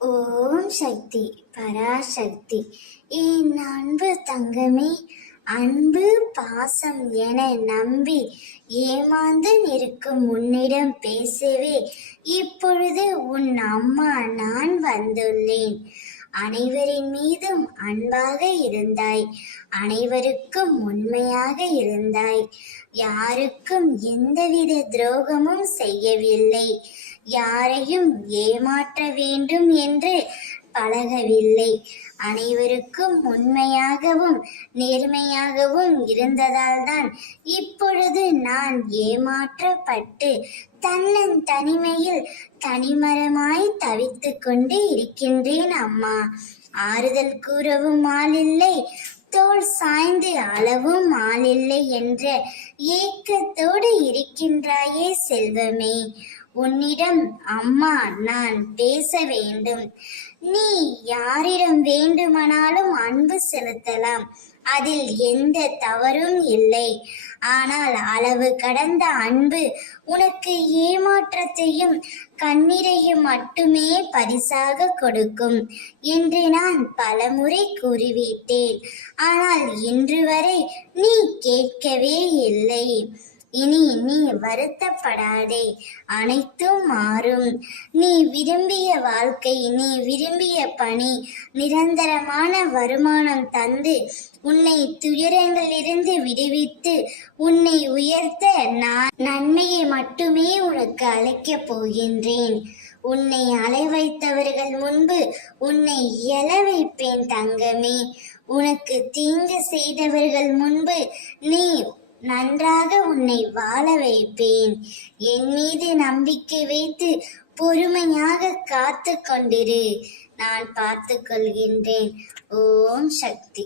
ஓம் சக்தி பராசக்தி. என் அன்பு தங்கமே, அன்பு பாசம் என நம்பி ஏமாந்து நிற்கும் உன்னிடம் பேசவே இப்பொழுது உன் அம்மா நான் வந்துள்ளேன். அனைவரின் மீதும் அன்பாக இருந்தாய், அனைவருக்கும் உண்மையாக இருந்தாய், யாருக்கும் எந்தவித துரோகமும் செய்யவில்லை, யாரையும் ஏமாற்ற வேண்டும் என்று பழகவில்லை, அனைவருக்கும் உண்மையாகவும் நேர்மையாகவும் இருந்ததால்தான் இப்பொழுது நான் ஏமாற்றப்பட்டு தனிமையில் தனிமரமாய் தவித்துக் கொண்டு இருக்கின்றேன் அம்மா. ஆறுதல் கூறவும் ஆளில்லை, தோள் சாய்ந்து அளவும் ஆளில்லை என்ற ஏக்கத்தோடு இருக்கின்றாயே செல்வமே. உன்னிடம் அம்மா நான் பேச வேண்டும். நீ யாரிடம் வேண்டுமானாலும் அன்பு செலுத்தலாம், அதில் எந்த தவறும் இல்லை. ஆனால் அளவு கடந்த அன்பு உனக்கு ஏமாற்றத்தையும் கண்ணீரையும் மட்டுமே பரிசாக கொடுக்கும் என்று நான் பலமுறை கூறிவிட்டேன். ஆனால் இன்று வரை நீ கேட்கவே இல்லை. இனி நீ வருத்தப்படாதே, அனைத்தும் மாறும். நீ விரும்பிய வாழ்க்கை, நீ விரும்பிய பணி, நிரந்தரமான வருமானம் தந்து உன்னை துயரங்களிலிருந்து விடுவித்து உன்னை உயர்த்த நான் நன்மையை மட்டுமே உனக்கு அளிக்கப் போகின்றேன். உன்னை அலை வைத்தவர்கள் முன்பு உன்னை எழ வைப்பேன் தங்கமே. உனக்கு தீங்கு செய்தவர்கள் முன்பு நீ நன்றாக உன்னை வாழ வைப்பேன். என் மீது நம்பிக்கை வைத்து பொறுமையாக காத்து கொண்டிரு, நான் பார்த்து கொள்கின்றேன். ஓம் சக்தி.